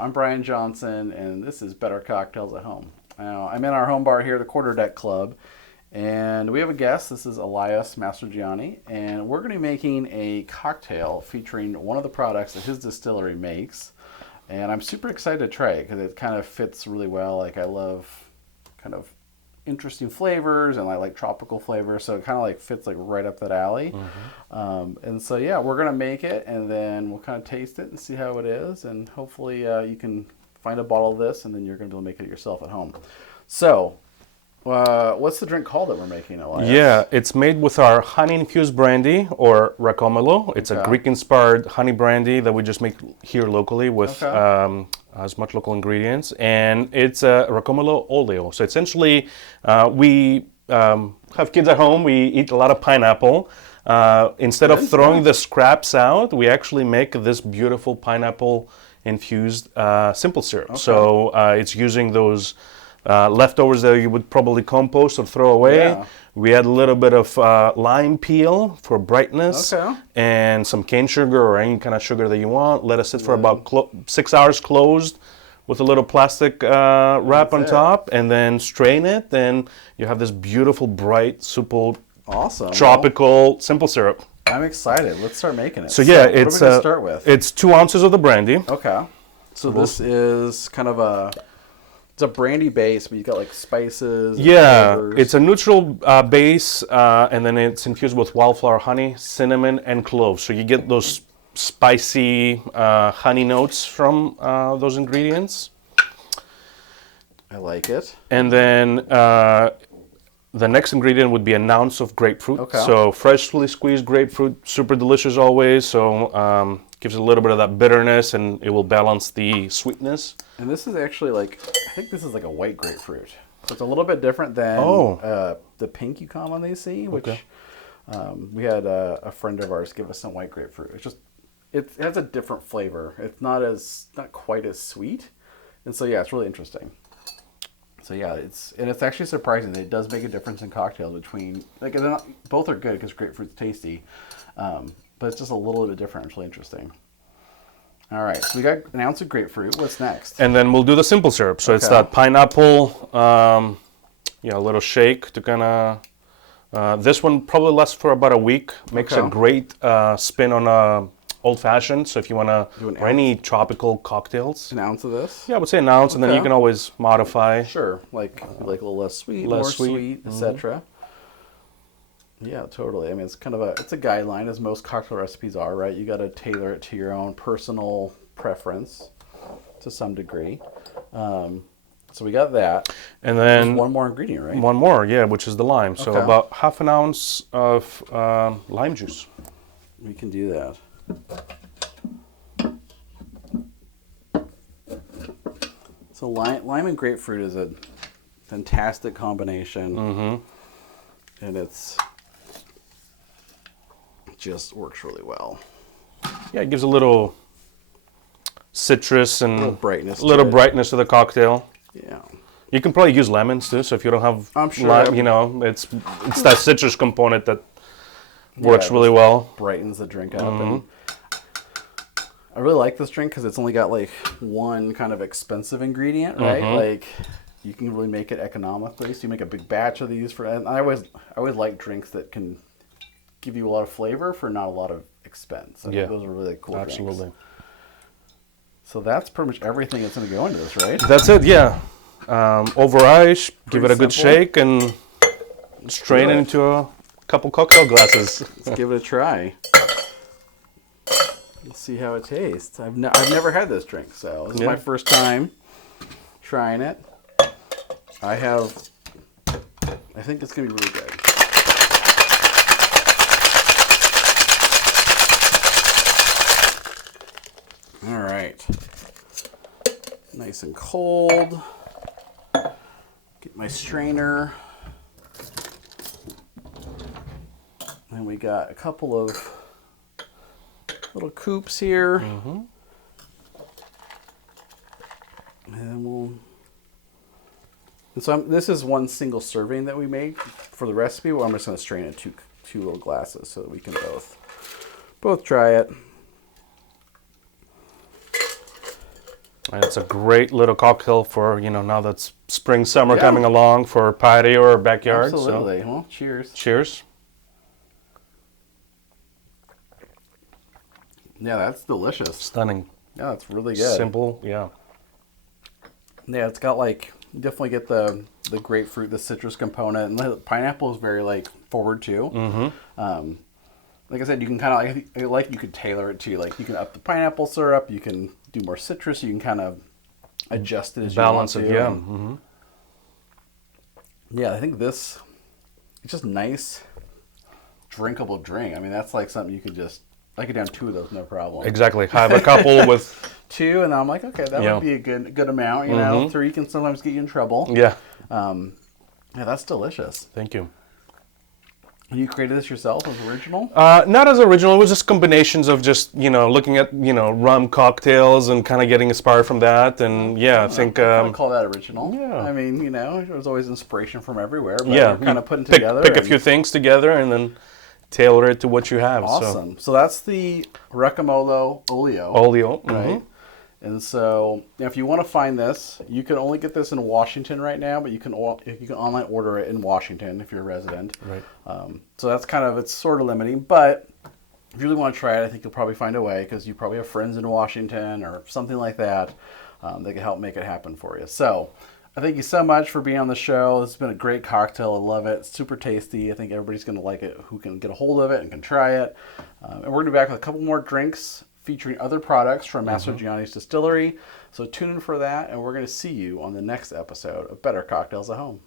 I'm Brian Johnson, and this is Better Cocktails at Home. Now, I'm in our home bar here, the Quarter Deck Club, and we have a guest. This is Ilias Mastrogiannis, and we're going to be making a cocktail featuring one of the products that his distillery makes. And I'm super excited to try it because it kind of fits really well. Like, I love kind of interesting flavors, and I like tropical flavors, so it kind of like fits like right up that alley. And so yeah, we're gonna make it, and then we'll kind of taste it and see how it is, and hopefully you can find a bottle of this, and then you're gonna be able to make it yourself at home. So what's the drink called that we're making, Elias? Yeah, it's made with our honey-infused brandy, or Rakomelo. It's a Greek-inspired honey brandy that we just make here locally with as much local ingredients. And it's a Rakomelo Oleo. So essentially, we have kids at home. We eat a lot of pineapple. Instead of throwing the scraps out, we actually make this beautiful pineapple-infused simple syrup. So it's using those leftovers that you would probably compost or throw away. Yeah. We add a little bit of lime peel for brightness, and some cane sugar or any kind of sugar that you want. Let it sit for about 6 hours closed with a little plastic wrap on top, and then strain it. Then you have this beautiful, bright, supple, tropical simple syrup. I'm excited. Let's start making it. So yeah, what are we gonna start with? It's 2 ounces of the brandy. Okay. So this is kind of it's a brandy base, but you've got like spices. Yeah, flavors. it's a neutral base, and then it's infused with wildflower honey, cinnamon, and cloves. So you get those spicy honey notes from those ingredients. I like it. And then the next ingredient would be an ounce of grapefruit. Okay. So freshly squeezed grapefruit, super delicious always. So gives a little bit of that bitterness, and it will balance the sweetness. And this is actually like, I think this is like a white grapefruit. So it's a little bit different than the pink you commonly see, which we had a friend of ours give us some white grapefruit. It's just, it has a different flavor. It's not quite as sweet. And so yeah, it's really interesting. So yeah, it's actually surprising that it does make a difference in cocktails between, like, both are good because grapefruit's tasty, but it's just a little bit different. It's really interesting. All right, so we got an ounce of grapefruit. What's next? And then we'll do the simple syrup. So it's that pineapple, a little shake to kind of, this one probably lasts for about a week. Makes a great spin on a old-fashioned. So if you want to, or any tropical cocktails. An ounce of this? Yeah, I would say an ounce, and then you can always modify. Sure, like a little less sweet, more sweet, etc. Yeah, totally. I mean, it's kind of it's a guideline, as most cocktail recipes are, right? You got to tailor it to your own personal preference to some degree. So we got that. And then there's one more ingredient, right? One more, yeah, which is the lime. So about half an ounce of lime juice. We can do that. So lime and grapefruit is a fantastic combination, and it just works really well. Yeah, it gives a little citrus and a little brightness to the cocktail. Yeah. You can probably use lemons too. So if you don't have lime, it's that citrus component that works really well. Brightens the drink up. And I really like this drink because it's only got like one kind of expensive ingredient, right? Like, you can really make it economically. So you make a big batch of these and I always like drinks that can give you a lot of flavor for not a lot of expense. I think those are really cool drinks. So that's pretty much everything that's going to go into this, right? That's it, yeah. Over ice, give it a good shake, and strain it into a couple cocktail glasses. Let's give it a try. Let's see how it tastes. I've never had this drink, so this is my first time trying it. I think it's going to be really good. All right. Nice and cold. Get my strainer. And we got a couple of little coupes here. And so this is one single serving that we made for the recipe. Well, I'm just going to strain it two little glasses so that we can both try it. And it's a great little cocktail for, now that's spring, summer coming along, for patio or backyard. Absolutely. Well, cheers. Cheers. Yeah, that's delicious. Stunning. Yeah, that's really good. Simple, yeah. Yeah, it's got definitely get the grapefruit, the citrus component, and the pineapple is very forward too. Mm-hmm. Like I said, you can kind of you could tailor it to you can up the pineapple syrup, you can do more citrus, you can kind of adjust it as balance you it. want to. Yeah. Mm-hmm. Yeah, I think it's just nice, drinkable drink. I mean, that's something you could just. I could down 2 of those, no problem. Exactly. Have a couple with 2, and I'm like, okay, that would be a good amount. You know, 3 can sometimes get you in trouble. Yeah. Yeah, that's delicious. Thank you. You created this yourself as original? Not as original. It was just combinations of just looking at rum cocktails and kind of getting inspired from that. And I think I call that original. Yeah. I mean, there's always inspiration from everywhere. But yeah. kind of putting pick together. Pick a few things together and then tailor it to what you have. Awesome. So that's the Rakomelo Oleo. Oleo. Right. Mm-hmm. And so if you want to find this, you can only get this in Washington right now, but you can online order it in Washington if you're a resident. Right. So that's it's sort of limiting, but if you really want to try it, I think you'll probably find a way because you probably have friends in Washington or something like that that can help make it happen for you. So I thank you so much for being on the show. This has been a great cocktail. I love it. It's super tasty. I think everybody's going to like it who can get a hold of it and can try it. And we're going to be back with a couple more drinks featuring other products from Mastrogiannis Distillery. So tune in for that, and we're going to see you on the next episode of Better Cocktails at Home.